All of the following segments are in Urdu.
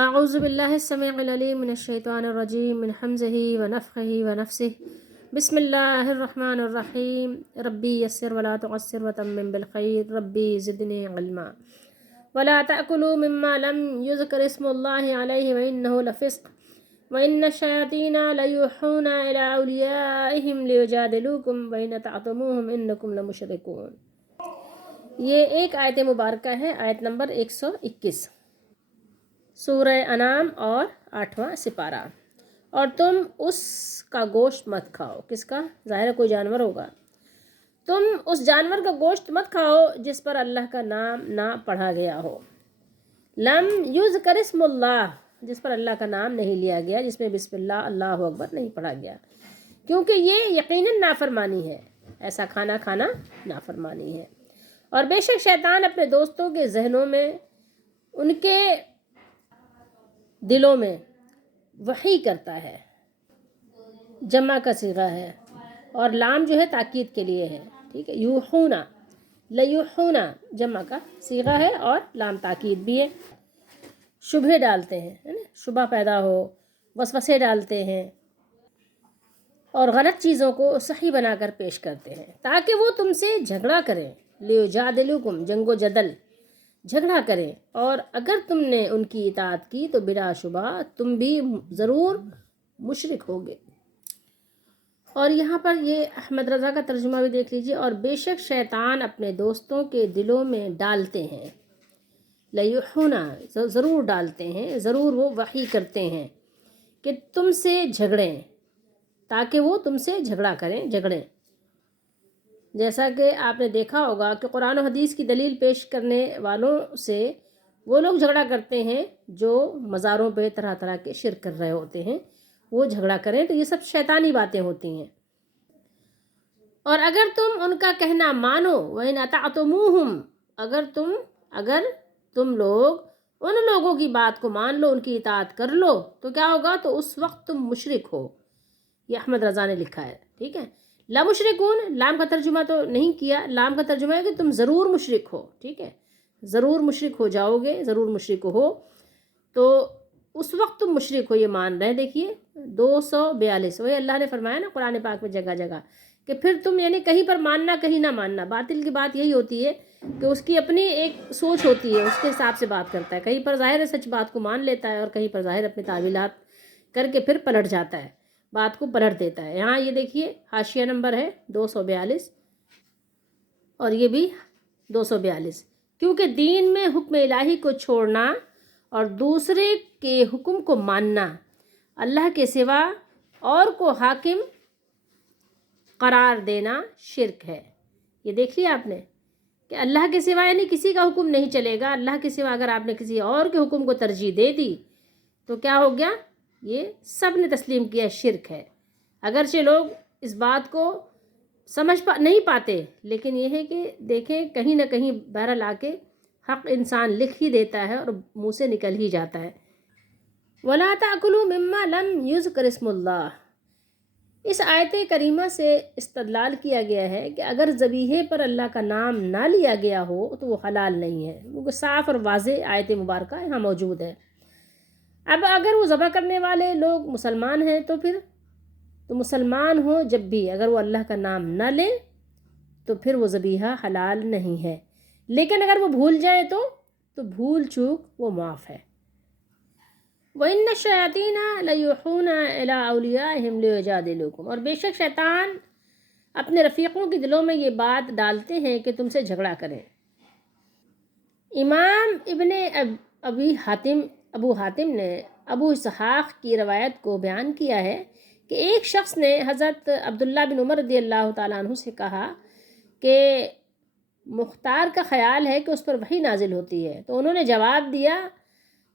اعوذ باللہ السمیع العلیم من الشیطان الرجیم من حمزہ ونفخہ ونفسہ بسم اللہ الرحمن الرحیم ربی یسر ولا تعسر وتمم بالخیر ربی زدنی علما ولا تأکلوا مما لم یذکر اسم اللہ علیہ وإنہ لفسق وإن الشیاطین لیوحون الی اولیائہم لیجادلوکم وإن اطعتموہم انکم لمشرکون۔ یہ ایک آیت مبارکہ ہے، آیت نمبر 121 سورہ انعام اور 8واں سپارہ۔ اور تم اس کا گوشت مت کھاؤ، کس کا؟ ظاہر ہے کوئی جانور ہوگا۔ تم اس جانور کا گوشت مت کھاؤ جس پر اللہ کا نام نہ پڑھا گیا ہو۔ لم یذکر اسم اللہ، جس پر اللہ کا نام نہیں لیا گیا، جس میں بسم اللہ اللہ اکبر نہیں پڑھا گیا، کیونکہ یہ یقیناً نافرمانی ہے، ایسا کھانا کھانا نافرمانی ہے۔ اور بے شک شیطان اپنے دوستوں کے ذہنوں میں، ان کے دلوں میں وحی کرتا ہے، جمع کا صیغہ ہے، اور لام جو ہے تاکید کے لیے ہے، ٹھیک ہے۔ یوحونا، لیوحونا جمع کا صیغہ ہے اور لام تاکید بھی ہے۔ شبہ ڈالتے ہیں، ہے نا، شبہ پیدا ہو، وسوسے ڈالتے ہیں اور غلط چیزوں کو صحیح بنا کر پیش کرتے ہیں تاکہ وہ تم سے جھگڑا کریں۔ لیجادلوکم، جنگ و جدل، جھگڑا کریں، اور اگر تم نے ان کی اطاعت کی تو بلا شبہ تم بھی ضرور مشرک ہوگے۔ اور یہاں پر یہ احمد رضا کا ترجمہ بھی دیکھ لیجئے، اور بے شک شیطان اپنے دوستوں کے دلوں میں ڈالتے ہیں، لیوحونا ضرور ڈالتے ہیں، ضرور وہ وحی کرتے ہیں کہ تم سے جھگڑیں، تاکہ وہ تم سے جھگڑا کریں، جھگڑیں۔ جیسا کہ آپ نے دیکھا ہوگا کہ قرآن و حدیث کی دلیل پیش کرنے والوں سے وہ لوگ جھگڑا کرتے ہیں جو مزاروں پہ طرح طرح کے شرک کر رہے ہوتے ہیں، وہ جھگڑا کریں، تو یہ سب شیطانی باتیں ہوتی ہیں۔ اور اگر تم ان کا کہنا مانو، وَإِنْ أَطَعْتُمُوهُمْ، اگر تم لوگ ان لوگوں کی بات کو مان لو، ان کی اطاعت کر لو، تو کیا ہوگا؟ تو اس وقت تم مشرک ہو۔ یہ احمد رضا نے لکھا ہے، ٹھیک ہے۔ لا مشرکون، لام کا ترجمہ تو نہیں کیا، لام کا ترجمہ ہے کہ تم ضرور مشرک ہو، ٹھیک ہے، ضرور مشرک ہو جاؤ گے، ضرور مشرک ہو، تو اس وقت تم مشرک ہو، یہ مان رہے۔ دیکھیے 242، وہی اللہ نے فرمایا نا قرآن پاک میں جگہ جگہ کہ پھر تم یعنی کہیں پر ماننا کہیں نہ ماننا۔ باطل کی بات یہی ہوتی ہے کہ اس کی اپنی ایک سوچ ہوتی ہے، اس کے حساب سے بات کرتا ہے، کہیں پر ظاہر سچ بات کو مان لیتا ہے اور کہیں پر ظاہر اپنے تعویلات کر کے پھر پلٹ جاتا ہے، بات کو پلٹ دیتا ہے۔ یہاں یہ دیکھیے حاشیہ نمبر ہے 242 اور یہ بھی 242، کیونکہ دین میں حکم الہی کو چھوڑنا اور دوسرے کے حکم کو ماننا، اللہ کے سوا اور کو حاکم قرار دینا شرک ہے۔ یہ دیکھیے آپ نے کہ اللہ کے سوا یعنی کسی کا حکم نہیں چلے گا، اللہ کے سوا اگر آپ نے کسی اور کے حکم کو ترجیح دے دی تو کیا ہو گیا؟ یہ سب نے تسلیم کیا شرک ہے۔ اگرچہ لوگ اس بات کو سمجھ نہیں پاتے، لیکن یہ ہے کہ دیکھیں کہیں نہ کہیں بہرحال آ کے حق انسان لکھ ہی دیتا ہے اور منہ سے نکل ہی جاتا ہے۔ وَلَا تَأْكُلُوا مِمَّا لَمْ يُذْكَرِ اسْمُ اللَّهِ، اس آیت کریمہ سے استدلال کیا گیا ہے کہ اگر ذبیحے پر اللہ کا نام نہ لیا گیا ہو تو وہ حلال نہیں ہے، کیونکہ صاف اور واضح آیت مبارکہ یہاں موجود ہے۔ اب اگر وہ ذبح کرنے والے لوگ مسلمان ہیں تو پھر تو مسلمان ہوں جب بھی اگر وہ اللہ کا نام نہ لیں تو پھر وہ ذبیحہ حلال نہیں ہے، لیکن اگر وہ بھول جائیں تو بھول چوک وہ معاف ہے۔ وَإِنَّ الشَّيَاطِينَ لَيُوحُونَ إِلَىٰ أَوْلِيَائِهِمْ لِيُجَادِلُوكُمْ، اور بے شک شیطان اپنے رفیقوں کے دلوں میں یہ بات ڈالتے ہیں کہ تم سے جھگڑا کریں۔ امام ابن ابو حاتم نے ابو اسحاق کی روایت کو بیان کیا ہے کہ ایک شخص نے حضرت عبداللہ بن عمر رضی اللہ تعالیٰ عنہ سے کہا کہ مختار کا خیال ہے کہ اس پر وحی نازل ہوتی ہے، تو انہوں نے جواب دیا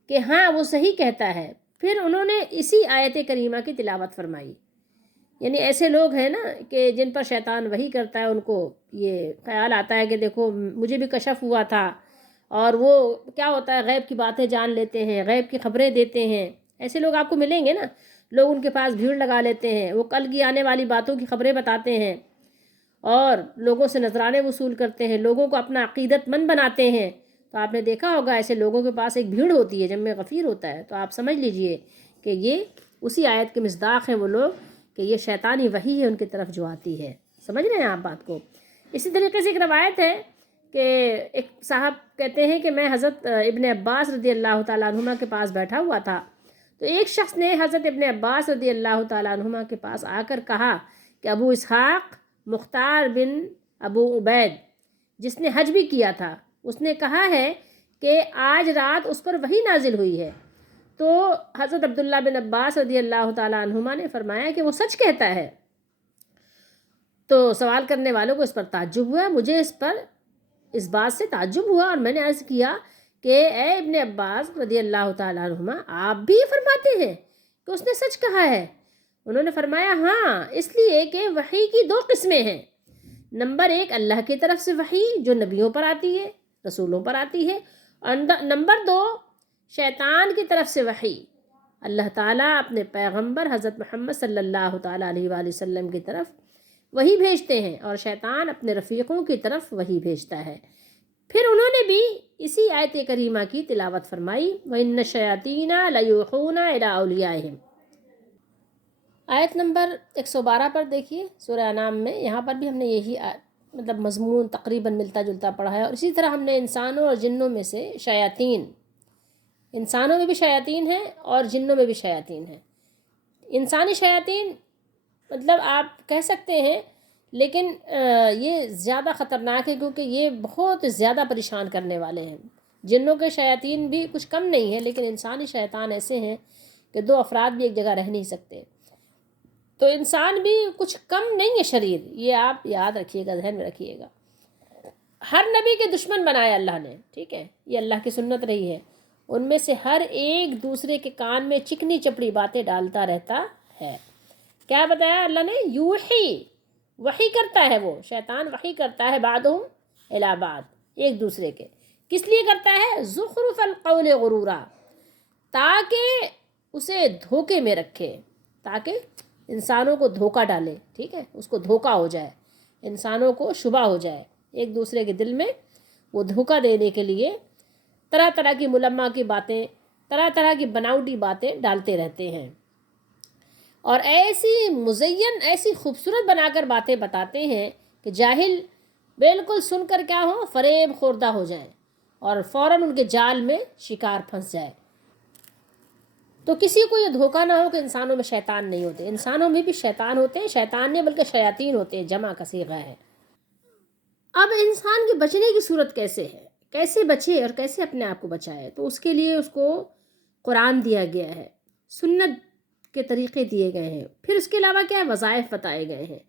کہ ہاں وہ صحیح کہتا ہے۔ پھر انہوں نے اسی آیت کریمہ کی تلاوت فرمائی۔ یعنی ایسے لوگ ہیں نا کہ جن پر شیطان وحی کرتا ہے، ان کو یہ خیال آتا ہے کہ دیکھو مجھے بھی کشف ہوا تھا، اور وہ کیا ہوتا ہے غیب کی باتیں جان لیتے ہیں، غیب کی خبریں دیتے ہیں۔ ایسے لوگ آپ کو ملیں گے نا، لوگ ان کے پاس بھیڑ لگا لیتے ہیں، وہ کل کی آنے والی باتوں کی خبریں بتاتے ہیں اور لوگوں سے نذرانے وصول کرتے ہیں، لوگوں کو اپنا عقیدت مند بناتے ہیں۔ تو آپ نے دیکھا ہوگا ایسے لوگوں کے پاس ایک بھیڑ ہوتی ہے، جمع غفیر ہوتا ہے، تو آپ سمجھ لیجئے کہ یہ اسی آیت کے مصداق ہیں وہ لوگ کہ یہ شیطانی وحی ہے ان کی طرف جو آتی ہے. سمجھ رہے ہیں آپ بات کو؟ اسی طریقے سے ایک روایت ہے کہ ایک صاحب کہتے ہیں کہ میں حضرت ابن عباس رضی اللہ تعالیٰ عنہما کے پاس بیٹھا ہوا تھا، تو ایک شخص نے حضرت ابن عباس رضی اللہ تعالیٰ عنہما کے پاس آ کر کہا کہ ابو اسحاق مختار بن ابو عبید جس نے حج بھی کیا تھا، اس نے کہا ہے کہ آج رات اس پر وحی نازل ہوئی ہے. تو حضرت عبداللہ بن عباس رضی اللہ تعالیٰ عنہما نے فرمایا کہ وہ سچ کہتا ہے. تو سوال کرنے والوں کو اس پر تعجب ہوا، مجھے اس بات سے تعجب ہوا اور میں نے عرض کیا کہ اے ابن عباس رضی اللہ تعالیٰ عنہما، آپ بھی فرماتے ہیں کہ اس نے سچ کہا ہے؟ انہوں نے فرمایا ہاں، اس لیے کہ وحی کی دو قسمیں ہیں. نمبر ایک اللہ کی طرف سے وحی جو نبیوں پر آتی ہے، رسولوں پر آتی ہے، اور نمبر دو شیطان کی طرف سے وحی. اللہ تعالیٰ اپنے پیغمبر حضرت محمد صلی اللہ تعالیٰ علیہ وآلہ وسلم کی طرف وحی بھیجتے ہیں اور شیطان اپنے رفیقوں کی طرف وحی بھیجتا ہے. پھر انہوں نے بھی اسی آیت کریمہ کی تلاوت فرمائی وَإِنَّ الشَّيَاطِينَ لَيُوحُونَ إِلَىٰ أَوْلِيَائِهِمْ. آیت نمبر 112 پر دیکھیے سورہ انعام میں، یہاں پر بھی ہم نے یہی مطلب مضمون تقریباً ملتا جلتا پڑھا ہے. اور اسی طرح ہم نے انسانوں اور جنوں میں سے شیاطین، انسانوں میں بھی شیاطین ہیں اور جنوں میں بھی شیاطین ہیں. انسانی شیاطین مطلب آپ کہہ سکتے ہیں، لیکن یہ زیادہ خطرناک ہے کیونکہ یہ بہت زیادہ پریشان کرنے والے ہیں. جنوں کے شیاطین بھی کچھ کم نہیں ہیں، لیکن انسانی شیطان ایسے ہیں کہ دو افراد بھی ایک جگہ رہ نہیں سکتے. تو انسان بھی کچھ کم نہیں ہے شریر، یہ آپ یاد رکھیے گا، ذہن میں رکھیے گا. ہر نبی کے دشمن بنایا اللہ نے، ٹھیک ہے، یہ اللہ کی سنت رہی ہے. ان میں سے ہر ایک دوسرے کے کان میں چکنی چپڑی باتیں ڈالتا رہتا ہے. کیا بتایا اللہ نے؟ یوحی، وحی کرتا ہے، وہ شیطان وحی کرتا ہے بعضهم الی بعض، ایک دوسرے کے. کس لیے کرتا ہے؟ زخرف القول غرورا، تاکہ اسے دھوکے میں رکھے، تاکہ انسانوں کو دھوکہ ڈالے، ٹھیک ہے، اس کو دھوکہ ہو جائے، انسانوں کو شبہ ہو جائے. ایک دوسرے کے دل میں وہ دھوکہ دینے کے لیے طرح طرح کی ملمہ کی باتیں، طرح طرح کی بناوٹی باتیں ڈالتے رہتے ہیں، اور ایسی مزین، ایسی خوبصورت بنا کر باتیں بتاتے ہیں کہ جاہل بالکل سن کر کیا ہو، فریب خوردہ ہو جائیں اور فوراً ان کے جال میں شکار پھنس جائے. تو کسی کو یہ دھوکہ نہ ہو کہ انسانوں میں شیطان نہیں ہوتے، انسانوں میں بھی شیطان ہوتے ہیں، شیطان نہیں بلکہ شیاطین ہوتے ہیں، جمع کا صیغہ ہے. اب انسان کے بچنے کی صورت کیسے ہے، کیسے بچے اور کیسے اپنے آپ کو بچائے؟ تو اس کے لیے اس کو قرآن دیا گیا ہے، سنت کے طریقے دیے گئے ہیں، پھر اس کے علاوہ کیا ہے، وظائف بتائے گئے ہیں.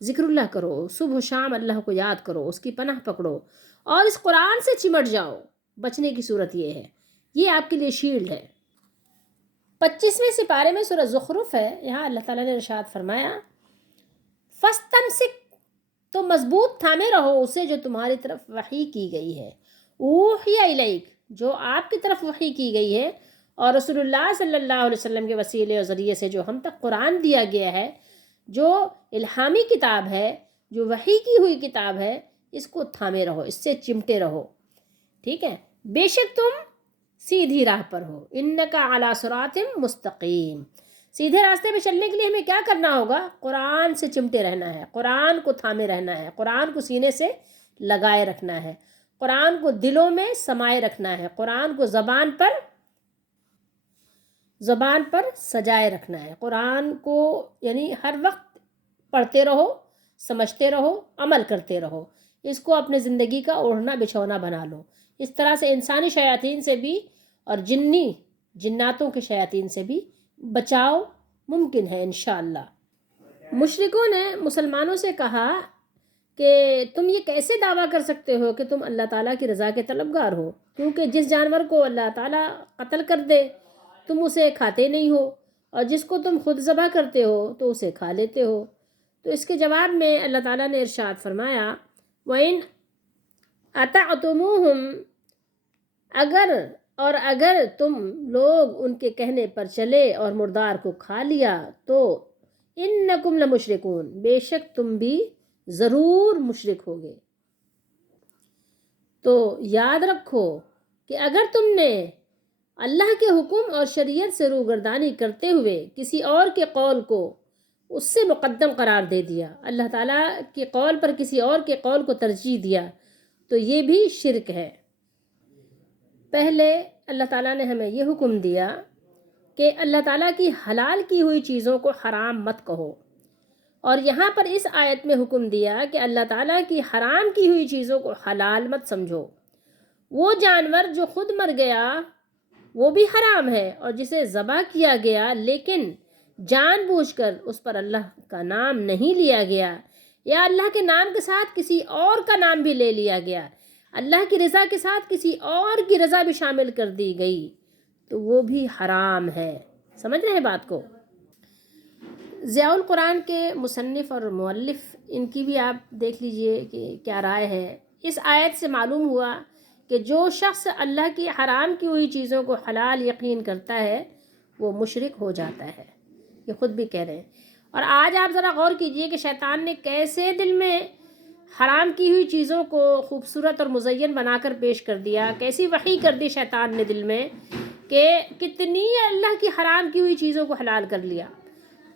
ذکر اللہ کرو، صبح و شام اللہ کو یاد کرو، اس کی پناہ پکڑو اور اس قرآن سے چمٹ جاؤ. بچنے کی صورت یہ ہے، یہ آپ کے لیے شیلڈ ہے. 25ویں سپارے میں سورہ زخرف ہے، یہاں اللہ تعالیٰ نے ارشاد فرمایا فَاسْتَمْسِكْ، تو مضبوط تھامے رہو اسے جو تمہاری طرف وحی کی گئی ہے. اوحی الیک، جو آپ کی طرف وحی کی گئی ہے، اور رسول اللہ صلی اللہ علیہ وسلم کے وسیلے اور ذریعے سے جو ہم تک قرآن دیا گیا ہے، جو الہامی کتاب ہے، جو وحی کی ہوئی کتاب ہے، اس کو تھامے رہو، اس سے چمٹے رہو، ٹھیک ہے. بے شک تم سیدھی راہ پر ہو، انکا علی صراط مستقیم. سیدھے راستے پہ چلنے کے لیے ہمیں کیا کرنا ہوگا؟ قرآن سے چمٹے رہنا ہے، قرآن کو تھامے رہنا ہے، قرآن کو سینے سے لگائے رکھنا ہے، قرآن کو دلوں میں سمائے رکھنا ہے، قرآن کو زبان پر سجائے رکھنا ہے. قرآن کو یعنی ہر وقت پڑھتے رہو، سمجھتے رہو، عمل کرتے رہو، اس کو اپنے زندگی کا اوڑھنا بچھونا بنا لو. اس طرح سے انسانی شیاطین سے بھی اور جناتوں کے شیاطین سے بھی بچاؤ ممکن ہے انشاءاللہ. مشرکوں نے مسلمانوں سے کہا کہ تم یہ کیسے دعویٰ کر سکتے ہو کہ تم اللہ تعالیٰ کی رضا کے طلبگار ہو، کیونکہ جس جانور کو اللہ تعالیٰ قتل کر دے تم اسے کھاتے نہیں ہو، اور جس کو تم خود ذبح کرتے ہو تو اسے کھا لیتے ہو. تو اس کے جواب میں اللہ تعالیٰ نے ارشاد فرمایا وَإِنْ أَطَعْتُمُوهُمْ، اگر تم لوگ ان کے کہنے پر چلے اور مردار کو کھا لیا تو اِنَّكُمْ لَمُشْرِكُونَ، بے شک تم بھی ضرور مشرک ہوگے. تو یاد رکھو کہ اگر تم نے اللہ کے حکم اور شریعت سے روگردانی کرتے ہوئے کسی اور کے قول کو اس سے مقدم قرار دے دیا، اللہ تعالیٰ کے قول پر کسی اور کے قول کو ترجیح دیا، تو یہ بھی شرک ہے۔ پہلے اللہ تعالیٰ نے ہمیں یہ حکم دیا کہ اللہ تعالیٰ کی حلال کی ہوئی چیزوں کو حرام مت کہو، اور یہاں پر اس آیت میں حکم دیا کہ اللہ تعالیٰ کی حرام کی ہوئی چیزوں کو حلال مت سمجھو۔ وہ جانور جو خود مر گیا وہ بھی حرام ہے، اور جسے ذبح کیا گیا لیکن جان بوجھ کر اس پر اللہ کا نام نہیں لیا گیا، یا اللہ کے نام کے ساتھ کسی اور کا نام بھی لے لیا گیا، اللہ کی رضا کے ساتھ کسی اور کی رضا بھی شامل کر دی گئی، تو وہ بھی حرام ہے۔ سمجھ رہے ہیں بات کو؟ ضیاء القرآن کے مصنف اور مؤلف، ان کی بھی آپ دیکھ لیجئے کہ کیا رائے ہے۔ اس آیت سے معلوم ہوا کہ جو شخص اللہ کی حرام کی ہوئی چیزوں کو حلال یقین کرتا ہے وہ مشرک ہو جاتا ہے، یہ خود بھی کہہ رہے ہیں۔ اور آج آپ ذرا غور کیجئے کہ شیطان نے کیسے دل میں حرام کی ہوئی چیزوں کو خوبصورت اور مزین بنا کر پیش کر دیا، کیسی وحی کر دی شیطان نے دل میں کہ کتنی اللہ کی حرام کی ہوئی چیزوں کو حلال کر لیا،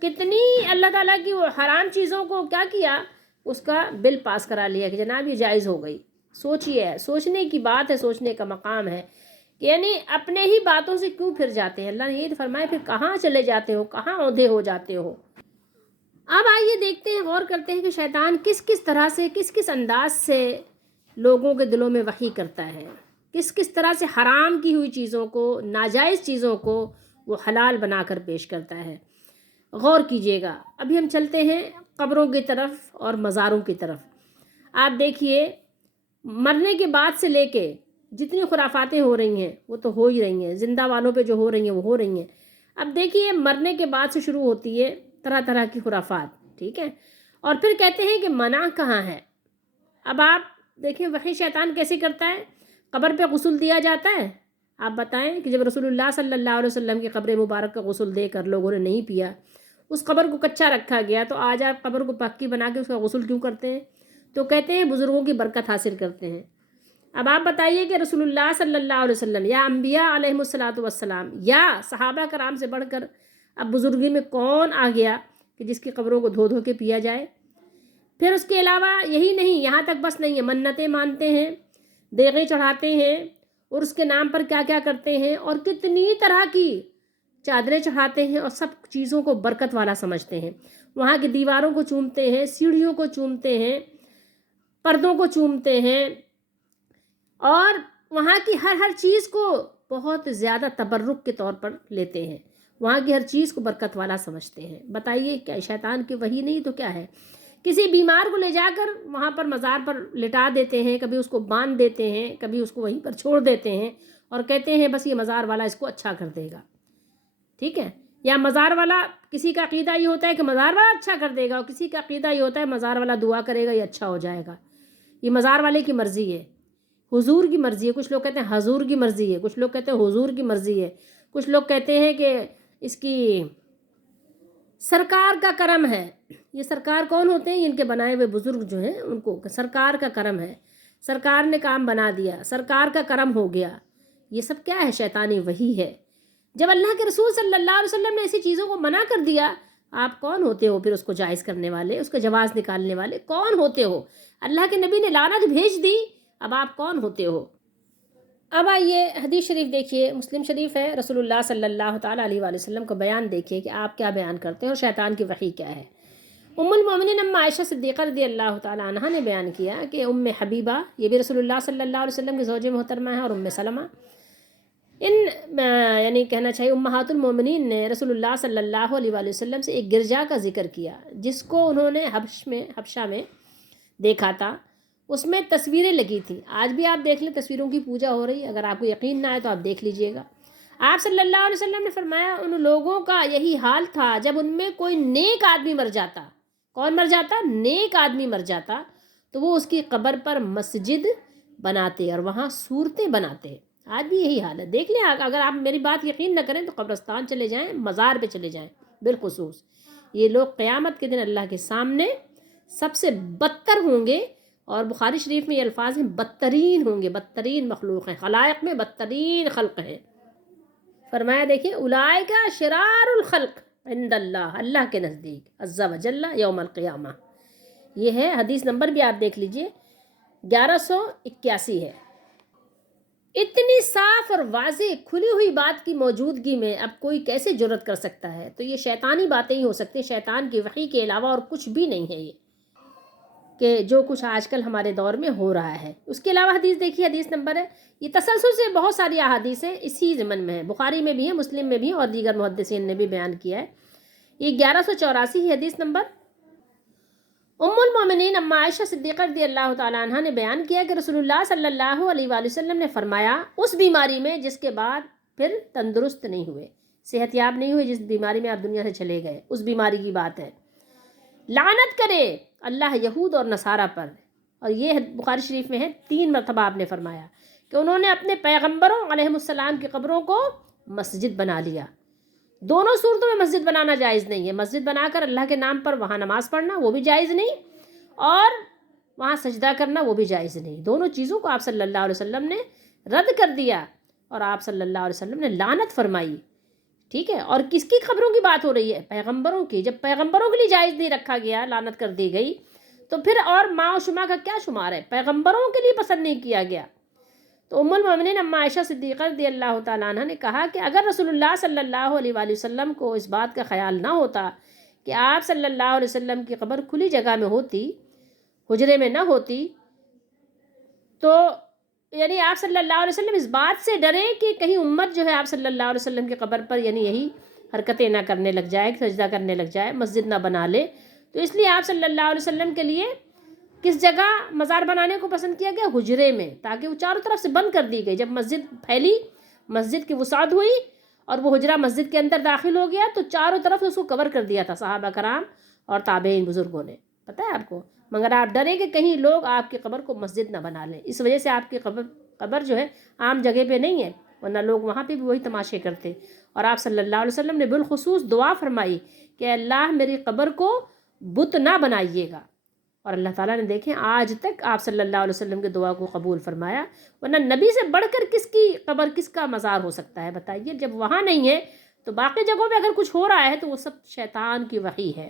کتنی اللہ تعالیٰ کی وہ حرام چیزوں کو کیا کیا، اس کا بل پاس کرا لیا کہ جناب یہ جائز ہو گئی۔ سوچئے، سوچنے کی بات ہے، سوچنے کا مقام ہے کہ یعنی اپنے ہی باتوں سے کیوں پھر جاتے ہیں۔ اللہ نے یہ فرمایا پھر کہاں چلے جاتے ہو، کہاں اوندھے ہو جاتے ہو۔ اب آئیے دیکھتے ہیں، غور کرتے ہیں کہ شیطان کس کس طرح سے، کس کس انداز سے لوگوں کے دلوں میں وحی کرتا ہے، کس کس طرح سے حرام کی ہوئی چیزوں کو، ناجائز چیزوں کو وہ حلال بنا کر پیش کرتا ہے۔ غور کیجئے گا۔ ابھی ہم چلتے ہیں قبروں کی طرف اور مزاروں کی طرف۔ آپ دیکھیے مرنے کے بعد سے لے کے جتنی خرافاتیں ہو رہی ہیں وہ تو ہو ہی رہی ہیں، زندہ والوں پہ جو ہو رہی ہیں وہ ہو رہی ہیں۔ اب دیکھیے مرنے کے بعد سے شروع ہوتی ہے طرح طرح کی خرافات، ٹھیک ہے، اور پھر کہتے ہیں کہ منع کہاں ہے۔ اب آپ دیکھیں وحی شیطان کیسے کرتا ہے۔ قبر پہ غسل دیا جاتا ہے، آپ بتائیں کہ جب رسول اللہ صلی اللہ علیہ وسلم کی قبر مبارک کا غسل دے کر لوگوں نے نہیں پیا، اس قبر کو کچا رکھا گیا، تو آج آپ قبر کو پکی بنا کے اس کا غسل کیوں کرتے ہیں؟ تو کہتے ہیں بزرگوں کی برکت حاصل کرتے ہیں۔ اب آپ بتائیے کہ رسول اللہ صلی اللہ علیہ وسلم یا انبیاء علیہم الصلاۃ والسلام یا صحابہ کرام سے بڑھ کر اب بزرگی میں کون آ گیا کہ جس کی قبروں کو دھو دھو کے پیا جائے؟ پھر اس کے علاوہ یہی نہیں، یہاں تک بس نہیں ہے، منتیں مانتے ہیں، دیغیں چڑھاتے ہیں، اور اس کے نام پر کیا کیا کرتے ہیں، اور کتنی طرح کی چادریں چڑھاتے ہیں، اور سب چیزوں کو برکت والا سمجھتے ہیں۔ وہاں کی دیواروں کو چومتے ہیں، سیڑھیوں کو چومتے ہیں، پردوں کو چومتے ہیں، اور وہاں کی ہر چیز کو بہت زیادہ تبرک کے طور پر لیتے ہیں، وہاں کی ہر چیز کو برکت والا سمجھتے ہیں۔ بتائیے کیا شیطان کی وحی نہیں تو کیا ہے؟ کسی بیمار کو لے جا کر وہاں پر مزار پر لٹا دیتے ہیں، کبھی اس کو باندھ دیتے ہیں، کبھی اس کو وہیں پر چھوڑ دیتے ہیں، اور کہتے ہیں بس یہ مزار والا اس کو اچھا کر دے گا، ٹھیک ہے؟ یا مزار والا، کسی کا عقیدہ یہ ہوتا ہے کہ مزار والا اچھا کر دے گا، اور کسی کا عقیدہ یہ ہوتا ہے مزار والا دعا کرے گا یہ اچھا ہو جائے گا۔ یہ مزار والے کی مرضی ہے، حضور کی مرضی ہے۔ کچھ لوگ کہتے ہیں حضور کی مرضی ہے، کچھ لوگ کہتے ہیں حضور کی مرضی ہے، کچھ لوگ کہتے ہیں کہ اس کی سرکار کا کرم ہے۔ یہ سرکار کون ہوتے ہیں؟ ان کے بنائے ہوئے بزرگ جو ہیں ان کو سرکار کا کرم ہے، سرکار نے کام بنا دیا، سرکار کا کرم ہو گیا۔ یہ سب کیا ہے؟ شیطانی وحی ہے۔ جب اللہ کے رسول صلی اللہ علیہ وسلم نے ایسی چیزوں کو منع کر دیا، آپ کون ہوتے ہو پھر اس کو جائز کرنے والے، اس کا جواز نکالنے والے کون ہوتے ہو؟ اللہ کے نبی نے لعنت بھیج دی، اب آپ کون ہوتے ہو؟ اب آئیے حدیث شریف دیکھیے، مسلم شریف ہے، رسول اللہ صلی اللہ تعالیٰ علیہ وآلہ وسلم کا بیان دیکھیے کہ آپ کیا بیان کرتے ہیں اور شیطان کی وحی کیا ہے۔ ام المومنین ام عائشہ صدیقہ رضی اللہ تعالیٰ عنہ نے بیان کیا کہ ام حبیبہ، یہ بھی رسول اللہ صلی اللہ علیہ وسلم کی زوج محترمہ ہے، اور ام سلمہ، یعنی کہنا چاہیے امہات المومنین نے رسول اللہ صلی اللہ علیہ وآلہ وسلم سے ایک گرجا کا ذکر کیا جس کو انہوں نے حبشہ میں دیکھا تھا۔ اس میں تصویریں لگی تھیں، آج بھی آپ دیکھ لیں تصویروں کی پوجا ہو رہی ہے، اگر آپ کو یقین نہ آئے تو آپ دیکھ لیجئے گا۔ آپ صلی اللہ علیہ وسلم نے فرمایا ان لوگوں کا یہی حال تھا جب ان میں کوئی نیک آدمی مر جاتا۔ کون مر جاتا؟ نیک آدمی مر جاتا تو وہ اس کی قبر پر مسجد بناتے اور وہاں صورتیں بناتے۔ آج بھی یہی حال ہے، دیکھ لیں، اگر آپ میری بات یقین نہ کریں تو قبرستان چلے جائیں، مزار پہ چلے جائیں، بالخصوص یہ لوگ قیامت کے دن اللہ کے سامنے سب سے بدتر ہوں گے، اور بخاری شریف میں یہ الفاظ ہیں بدترین ہوں گے، بدترین مخلوق ہیں، خلائق میں بدترین خلق ہیں۔ فرمایا دیکھیں اولئک شرار الخلق عند اللہ، اللہ کے نزدیک عز و جل یوم القیامہ۔ یہ ہے حدیث نمبر بھی آپ دیکھ لیجئے 1181 ہے۔ اتنی صاف اور واضح کھلی ہوئی بات کی موجودگی میں اب کوئی کیسے جرأت کر سکتا ہے؟ تو یہ شیطانی باتیں ہی ہو سکتی ہیں، شیطان کی وحی کے علاوہ اور کچھ بھی نہیں ہے یہ، کہ جو کچھ آج کل ہمارے دور میں ہو رہا ہے۔ اس کے علاوہ حدیث دیکھیے، حدیث نمبر ہے، یہ تسلسل سے بہت ساری احادیث ہیں اسی ضمن میں ہیں، بخاری میں بھی ہے، مسلم میں بھی ہے، اور دیگر محدثین نے بھی بیان کیا ہے۔ یہ 1184 ہے حدیث نمبر۔ ام المومنین اما عائشہ صدیقہ رضی اللہ تعالیٰ عنہ نے بیان کیا کہ رسول اللہ صلی اللہ علیہ وآلہ وسلم نے فرمایا اس بیماری میں جس کے بعد پھر تندرست نہیں ہوئے، صحت یاب نہیں ہوئے، جس بیماری میں آپ دنیا سے چلے گئے، اس بیماری کی بات ہے، لعنت کرے اللہ یہود اور نصارہ پر۔ اور یہ بخاری شریف میں ہے، 3 مرتبہ آپ نے فرمایا کہ انہوں نے اپنے پیغمبروں علیہ السلام کی قبروں کو مسجد بنا لیا۔ دونوں صورتوں میں مسجد بنانا جائز نہیں ہے، مسجد بنا کر اللہ کے نام پر وہاں نماز پڑھنا وہ بھی جائز نہیں، اور وہاں سجدہ کرنا وہ بھی جائز نہیں۔ دونوں چیزوں کو آپ صلی اللہ علیہ وسلم نے رد کر دیا، اور آپ صلی اللہ علیہ وسلم نے لعنت فرمائی، ٹھیک ہے۔ اور کس کی خبروں کی بات ہو رہی ہے؟ پیغمبروں کی۔ جب پیغمبروں کے لیے جائز نہیں رکھا گیا، لعنت کر دی گئی، تو پھر اور ماں و شما کا کیا شمار ہے؟ پیغمبروں کے لیے پسند نہیں کیا گیا۔ تو ام المومنین اما عائشہ صدیقہ رضی اللہ تعالیٰ عنہ نے کہا کہ اگر رسول اللہ صلی اللہ علیہ وآلہ وسلم کو اس بات کا خیال نہ ہوتا کہ آپ صلی اللہ علیہ وسلم کی قبر کھلی جگہ میں ہوتی، حجرے میں نہ ہوتی، تو یعنی آپ صلی اللہ علیہ وسلم اس بات سے ڈرے کہ کہیں امت جو ہے آپ صلی اللہ علیہ وسلم کی قبر پر یعنی یہی حرکتیں نہ کرنے لگ جائے، سجدہ کرنے لگ جائے، مسجد نہ بنا لے، تو اس لیے آپ صلی اللہ علیہ وسلم کے لیے کس جگہ مزار بنانے کو پسند کیا گیا؟ حجرے میں، تاکہ وہ چاروں طرف سے بند کر دی گئی۔ جب مسجد پھیلی، مسجد کی وسعت ہوئی اور وہ حجرہ مسجد کے اندر داخل ہو گیا، تو چاروں طرف اس کو کور کر دیا تھا صحابہ کرام اور تابعین بزرگوں نے، پتہ ہے آپ کو۔ مگر آپ ڈرے کہ کہیں لوگ آپ کی قبر کو مسجد نہ بنا لیں، اس وجہ سے آپ کی قبر جو ہے عام جگہ پہ نہیں ہے، ورنہ لوگ وہاں پہ بھی وہی تماشے کرتے۔ اور آپ صلی اللہ علیہ وسلم نے بالخصوص دعا فرمائی کہ اللہ میری قبر کو بت نہ بنائیے گا، اور اللہ تعالیٰ نے دیکھیں آج تک آپ صلی اللہ علیہ وسلم کے دعا کو قبول فرمایا۔ ورنہ نبی سے بڑھ کر کس کی قبر، کس کا مزار ہو سکتا ہے بتائیے؟ جب وہاں نہیں ہے تو باقی جگہوں پہ اگر کچھ ہو رہا ہے تو وہ سب شیطان کی وحی ہے۔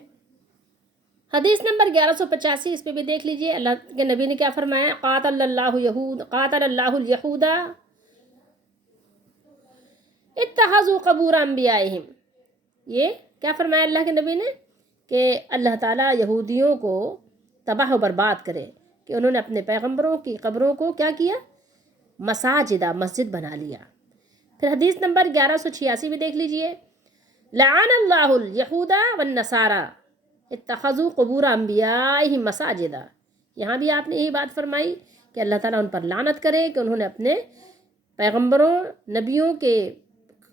حدیث نمبر 1185، اس پہ بھی دیکھ لیجئے اللہ کے نبی نے کیا فرمایا، قاتل اللہ الیہود اتخذوا قبور انبیائہم۔ یہ کیا فرمایا اللہ کے نبی نے کہ اللہ تعالیٰ یہودیوں کو تباہ و برباد کرے کہ انہوں نے اپنے پیغمبروں کی قبروں کو کیا کیا؟ مساجدہ، مسجد بنا لیا۔ پھر حدیث نمبر 1186 بھی دیکھ لیجئے، لعن اللہ الیہود والنصارى اتخذوا قبور انبیائہم مساجدہ۔ یہاں بھی آپ نے یہی بات فرمائی کہ اللہ تعالیٰ ان پر لعنت کرے کہ انہوں نے اپنے پیغمبروں، نبیوں کے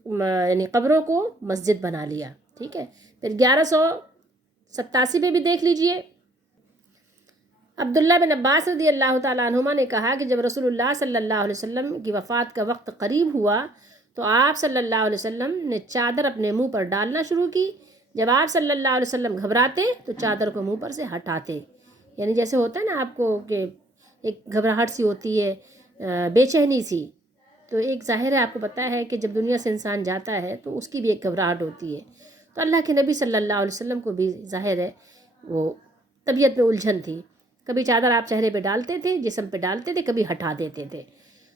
یعنی قبروں کو مسجد بنا لیا، ٹھیک ہے۔ پھر 1187 پہ بھی دیکھ لیجئے، عبداللہ بن عباس رضی اللہ تعالیٰ عنہما نے کہا کہ جب رسول اللہ صلی اللہ علیہ وسلم کی وفات کا وقت قریب ہوا تو آپ صلی اللہ علیہ وسلم نے چادر اپنے منہ پر ڈالنا شروع کی۔ جب آپ صلی اللہ علیہ وسلم گھبراتے تو چادر کو منہ پر سے ہٹاتے، یعنی جیسے ہوتا ہے نا آپ کو کہ ایک گھبراہٹ سی ہوتی ہے، بے چینی سی، تو ایک ظاہر ہے آپ کو پتہ ہے کہ جب دنیا سے انسان جاتا ہے تو اس کی بھی ایک گھبراہٹ ہوتی ہے۔ تو اللہ کے نبی صلی اللہ علیہ وسلم کو بھی ظاہر ہے وہ طبیعت میں الجھن تھی، کبھی چادر آپ چہرے پہ ڈالتے تھے، جسم پہ ڈالتے تھے، کبھی ہٹا دیتے تھے،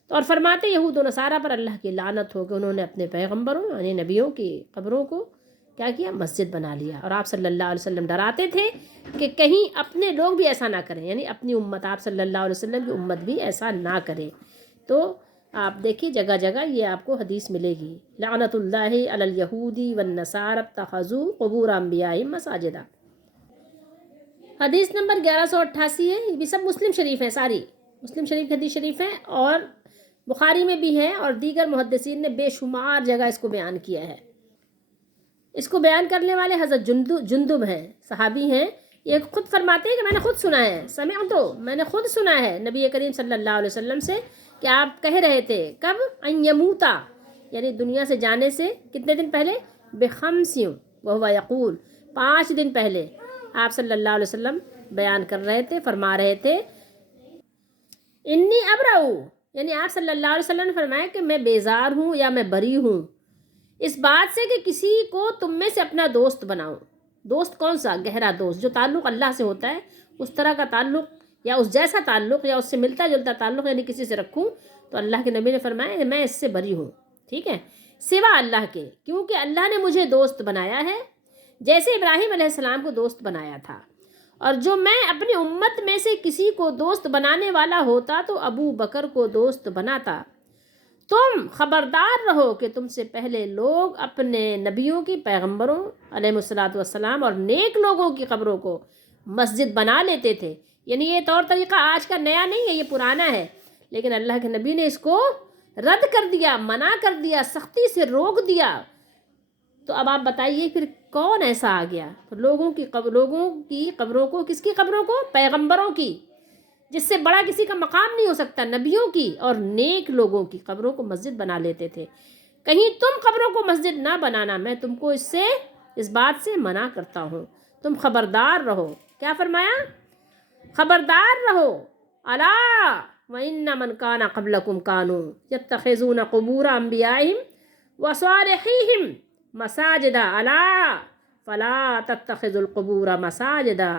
تو اور فرماتے یہود و نصارہ پر اللہ کی لعنت ہو کہ انہوں نے اپنے پیغمبروں یعنی نبیوں کی قبروں کو کیا کیا؟ مسجد بنا لیا۔ اور آپ صلی اللہ علیہ وسلم ڈراتے تھے کہ کہیں اپنے لوگ بھی ایسا نہ کریں، یعنی اپنی امت، آپ صلی اللہ علیہ وسلم کی امت بھی ایسا نہ کرے۔ تو آپ دیکھیے جگہ جگہ یہ آپ کو حدیث ملے گی، لعنت اللہ علی الیہود والنصارى اتخذوا قبور انبیائہم مساجدہ۔ حدیث نمبر 1188 ہے، یہ بھی سب مسلم شریف ہیں، ساری مسلم شریف کی حدیث شریف ہیں، اور بخاری میں بھی ہے، اور دیگر محدثین نے بے شمار جگہ اس کو بیان کیا ہے۔ اس کو بیان کرنے والے حضرت جندب ہیں، صحابی ہیں، یہ خود فرماتے ہیں کہ میں نے خود سنا ہے، سمعت، میں نے خود سنا ہے نبی کریم صلی اللہ علیہ وسلم سے کہ آپ کہہ رہے تھے کب؟ ان یموتا، یعنی دنیا سے جانے سے کتنے دن پہلے؟ ب5 وہو یقول، 5 دن پہلے آپ صلی اللہ علیہ وسلم بیان کر رہے تھے، فرما رہے تھے انی ابرؤ، یعنی آپ صلی اللہ علیہ وسلم نے فرمایا کہ میں بیزار ہوں یا میں بری ہوں اس بات سے کہ کسی کو تم میں سے اپنا دوست بناؤں۔ دوست کون سا؟ گہرا دوست، جو تعلق اللہ سے ہوتا ہے اس طرح کا تعلق یا اس جیسا تعلق یا اس سے ملتا جلتا تعلق یعنی کسی سے رکھوں تو اللہ کے نبی نے فرمایا کہ میں اس سے بری ہوں، ٹھیک ہے، سوا اللہ کے، کیونکہ اللہ نے مجھے دوست بنایا ہے جیسے ابراہیم علیہ السلام کو دوست بنایا تھا، اور جو میں اپنی امت میں سے کسی کو دوست بنانے والا ہوتا تو ابو بکر کو دوست بناتا۔ تم خبردار رہو کہ تم سے پہلے لوگ اپنے نبیوں کی، پیغمبروں علیہ الصلاۃ والسلام اور نیک لوگوں کی قبروں کو مسجد بنا لیتے تھے۔ یعنی یہ طور طریقہ آج کا نیا نہیں ہے، یہ پرانا ہے، لیکن اللہ کے نبی نے اس کو رد کر دیا، منع کر دیا، سختی سے روک دیا۔ تو اب آپ بتائیے پھر کون ایسا آ گیا؟ تو لوگوں کی قبروں کو، کس کی قبروں کو؟ پیغمبروں کی، جس سے بڑا کسی کا مقام نہیں ہو سکتا، نبیوں کی اور نیک لوگوں کی قبروں کو مسجد بنا لیتے تھے۔ کہیں تم قبروں کو مسجد نہ بنانا، میں تم کو اس بات سے منع کرتا ہوں، تم خبردار رہو۔ کیا فرمایا؟ خبردار رہو۔ الا وَإِنَّ مَنْ كَانَ قَبْلَكُمْ كَانُوا يَتَّخِذُونَ قُبُورَ أَنْبِيَائِهِمْ وَصَالِحِيهِمْ مساجدا الا فلا تتخذوا القبور مساجدا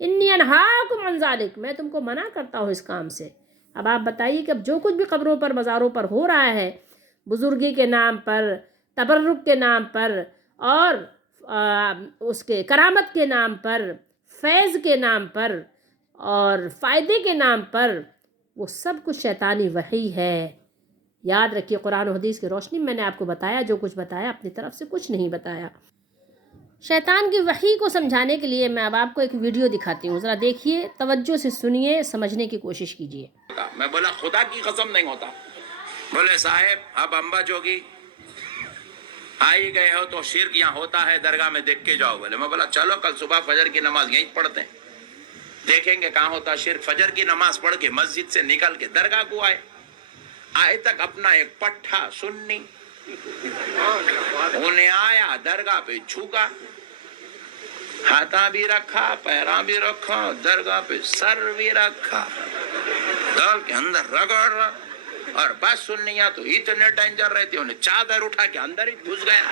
انی انہاکم عن ذلک، میں تم کو منع کرتا ہوں اس کام سے۔ اب آپ بتائیے کہ اب جو کچھ بھی قبروں پر، مزاروں پر ہو رہا ہے، بزرگی کے نام پر، تبرک کے نام پر، اور اس کے کرامت کے نام پر، فیض کے نام پر اور فائدے کے نام پر، وہ سب کچھ شیطانی وحی ہے۔ یاد رکھیے، قرآن و حدیث کی روشنی میں نے آپ کو بتایا، جو کچھ بتایا اپنی طرف سے کچھ نہیں بتایا۔ شیطان کی وحی کو سمجھانے کے لیے میں اب آپ کو ایک ویڈیو دکھاتی ہوں، ذرا دیکھیے، توجہ سے سنیے، سمجھنے کی کوشش کیجیے۔ میں بولا خدا کی قسم نہیں ہوتا۔ بولے صاحب اب امبا جوگی آئی گئے ہو تو شرک یہاں ہوتا ہے، درگاہ میں دیکھ کے جاؤ۔ بولے میں بولا چلو کل صبح فجر کی نماز یہیں پڑھتے ہیں، دیکھیں گے کہاں ہوتا شرک۔ فجر کی نماز پڑھ کے مسجد سے نکل کے درگاہ کو آئے تک اپنا ایک پٹھا سنی، انہیں آیا درگاہ پہ جھکا، ہاتھاں بھی رکھا، پیراں بھی رکھا، درگاہ پہ سر بھی رکھا، دال کے اندر رگڑ رہا، اور بس سننیاں تو اتنے ڈینجر رہتے، انہیں چادر اٹھا کے اندر ہی گھس گیا۔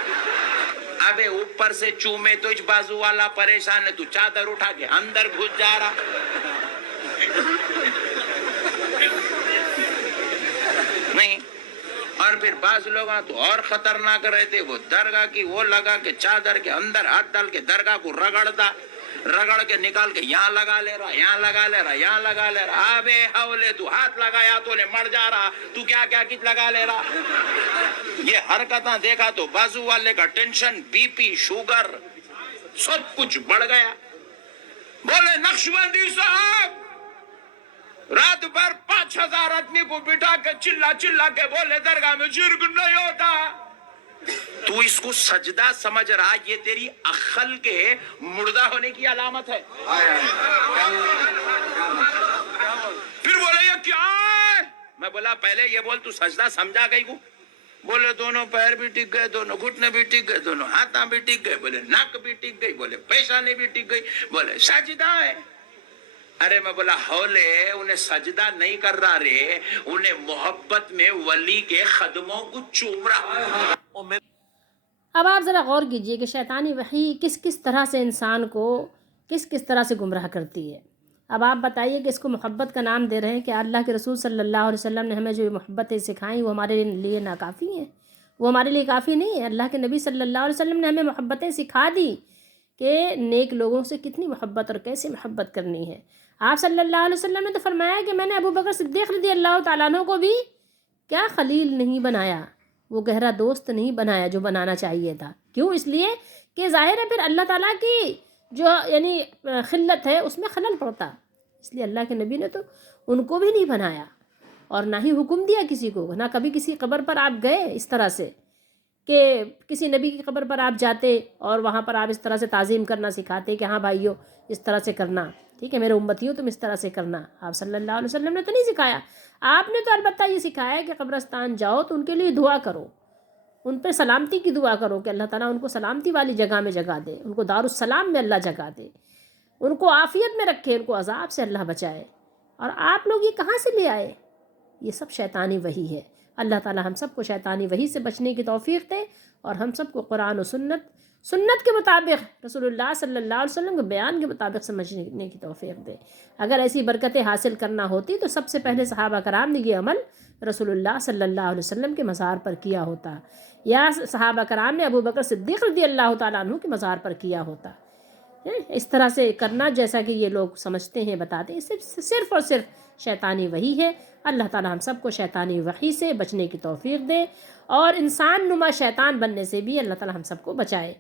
ابے اوپر سے چومے تجھ بازو والا پریشان ہے، تو چادر اٹھا کے اندر گھس جا رہا۔ نہیں، اور پھر بعض لوگ تو اور خطرناک رہتے، وہ درگاہ کی وہ لگا کے چادر کے اندر ہاتھ ڈال کے درگاہ کو رگڑتا، رگڑ کے نکال کے یہاں لگا لے رہا، یہاں لگا لے رہا، یہاں لگا لے رہا۔ آبے حولے، تو ہاتھ لگایا تو نے مر جا رہا، تو کیا کیا کچھ لگا لے رہا۔ یہ حرکتاں دیکھا تو بازو والے کا ٹینشن، بی پی، شوگر سب کچھ بڑھ گیا۔ بولے نقشبندی صاحب رات بھر 5000 آدمی کو بٹھا کے چلا چلا کے بولے درگاہ میں شرک نہیں ہوتا۔ تو اس کو سجدہ سمجھ رہا، یہ تیری عقل کے مردہ ہونے کی علامت ہے۔ پھر بولے یہ کیا ہے؟ میں بولا پہلے یہ بول تو سجدہ سمجھا گئی کو؟ بولے دونوں پیر بھی ٹک گئے، دونوں گھٹنے بھی ٹک گئے، دونوں ہاتھاں بھی ٹک گئے، بولے ناک بھی ٹک گئی، بولے پیشانی بھی ٹک گئی، بولے سجدہ ہے۔ ارے میں بولا ہولے، انہیں سجدہ نہیں کر رہا رے، انہیں محبت میں ولی کے قدموں کو چوم رہا۔ اب آپ ذرا غور کیجئے کہ شیطانی وحی کس طرح سے انسان کو کس طرح سے گمراہ کرتی ہے۔ اب آپ بتائیے کہ اس کو محبت کا نام دے رہے ہیں کہ اللہ کے رسول صلی اللہ علیہ وسلم نے ہمیں جو محبتیں سکھائیں وہ ہمارے لیے ناکافی ہیں، وہ ہمارے لیے کافی نہیں ہے۔ اللہ کے نبی صلی اللہ علیہ وسلم نے ہمیں محبتیں سکھا دی کہ نیک لوگوں سے کتنی محبت اور کیسے محبت کرنی ہے۔ آپ صلی اللہ علیہ وسلم نے تو فرمایا کہ میں نے ابو بکر صدیق رضی اللہ تعالیٰ عنہ کو بھی کیا خلیل نہیں بنایا، وہ گہرا دوست نہیں بنایا جو بنانا چاہیے تھا۔ کیوں؟ اس لیے کہ ظاہر ہے پھر اللہ تعالیٰ کی جو یعنی خلت ہے اس میں خلل پڑتا، اس لیے اللہ کے نبی نے تو ان کو بھی نہیں بنایا اور نہ ہی حکم دیا کسی کو، نہ کبھی کسی قبر پر آپ گئے اس طرح سے کہ کسی نبی کی قبر پر آپ جاتے اور وہاں پر آپ اس طرح سے تعظیم کرنا سکھاتے کہ ہاں بھائیو اس طرح سے کرنا، ٹھیک ہے میرے امتیوں تم اس طرح سے کرنا۔ آپ صلی اللہ علیہ وسلم نے تو نہیں سکھایا، آپ نے تو البتہ یہ سکھایا کہ قبرستان جاؤ تو ان کے لیے دعا کرو، ان پہ سلامتی کی دعا کرو کہ اللہ تعالیٰ ان کو سلامتی والی جگہ میں جگہ دے، ان کو دارالسلام میں اللہ جگہ دے، ان کو عافیت میں رکھے، ان کو عذاب سے اللہ بچائے۔ اور آپ لوگ یہ کہاں سے لے آئے؟ یہ سب شیطانی وحی ہے۔ اللہ تعالی ہم سب کو شیطانی وحی سے بچنے کی توفیق دے، اور ہم سب کو قرآن و سنت کے مطابق، رسول اللہ صلی اللہ علیہ وسلم کے بیان کے مطابق سمجھنے کی توفیق دے۔ اگر ایسی برکتیں حاصل کرنا ہوتی تو سب سے پہلے صحابہ کرام نے یہ عمل رسول اللہ صلی اللہ علیہ وسلم کے مزار پر کیا ہوتا، یا صحابہ کرام نے ابو بکر صدیق رضی اللہ تعالیٰ عنہ کے مزار پر کیا ہوتا۔ اس طرح سے کرنا جیسا کہ یہ لوگ سمجھتے ہیں، بتاتے ہیں، صرف اور صرف شیطانی وحی ہے۔ اللہ تعالیٰ ہم سب کو شیطانی وحی سے بچنے کی توفیق دے، اور انسان نما شیطان بننے سے بھی اللہ تعالیٰ ہم سب کو بچائے۔